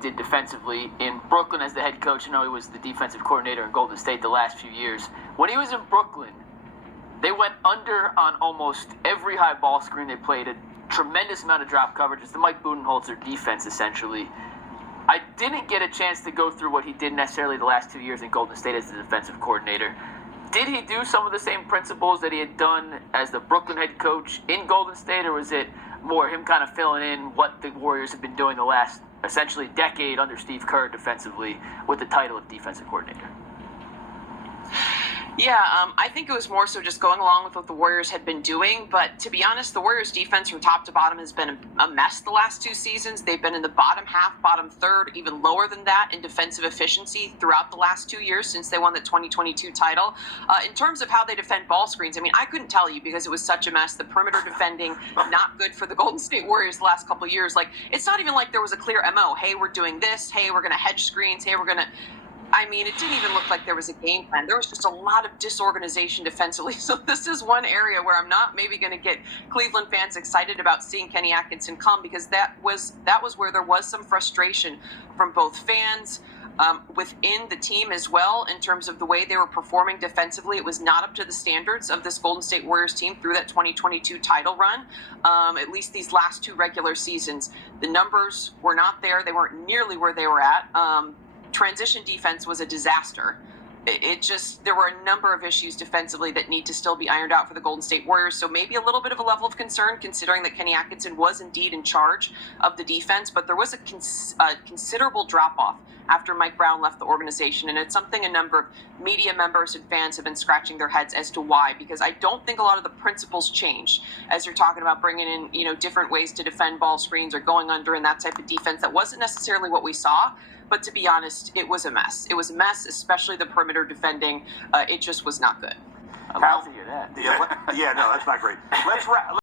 did defensively in Brooklyn as the head coach. I know he was the defensive coordinator in Golden State the last few years. When he was in Brooklyn, they went under on almost every high ball screen they played. A tremendous amount of drop coverage. It's the Mike Budenholzer defense, essentially. I didn't get a chance to go through what he did necessarily the last 2 years in Golden State as the defensive coordinator. Did he do some of the same principles that he had done as the Brooklyn head coach in Golden State, or was it more him kind of filling in what the Warriors have been doing the last, essentially, decade under Steve Kerr defensively with the title of defensive coordinator? Yeah, I think it was more so just going along with what the Warriors had been doing. But to be honest, the Warriors' defense from top to bottom has been a mess the last 2 seasons. They've been in the bottom half, bottom third, even lower than that in defensive efficiency throughout the last 2 years since they won the 2022 title. In terms of how they defend ball screens, I mean, I couldn't tell you because it was such a mess. The perimeter defending, not good for the Golden State Warriors the last couple of years. Like, it's not even like there was a clear MO. Hey, we're doing this. Hey, we're going to hedge screens. Hey, we're going to... I mean, it didn't even look like there was a game plan. There was just a lot of disorganization defensively. So this is one area where I'm not maybe going to get Cleveland fans excited about seeing Kenny Atkinson come, because that was where there was some frustration from both fans, within the team as well, in terms of the way they were performing defensively. It was not up to the standards of this Golden State Warriors team through that 2022 title run. At least these last 2 regular seasons, the numbers were not there. They weren't nearly where they were at. Transition defense was a disaster. There were a number of issues defensively that need to still be ironed out for the Golden State Warriors. So maybe a little bit of a level of concern, considering that Kenny Atkinson was indeed in charge of the defense. But there was a considerable drop-off after Mike Brown left the organization. And it's something a number of media members and fans have been scratching their heads as to why, because I don't think a lot of the principles changed as you're talking about bringing in, different ways to defend ball screens or going under and that type of defense. That wasn't necessarily what we saw. But to be honest, it was a mess. It was a mess, especially the perimeter defending. It just was not good. I'd love to hear that. Yeah, no, that's not great. Let's wrap.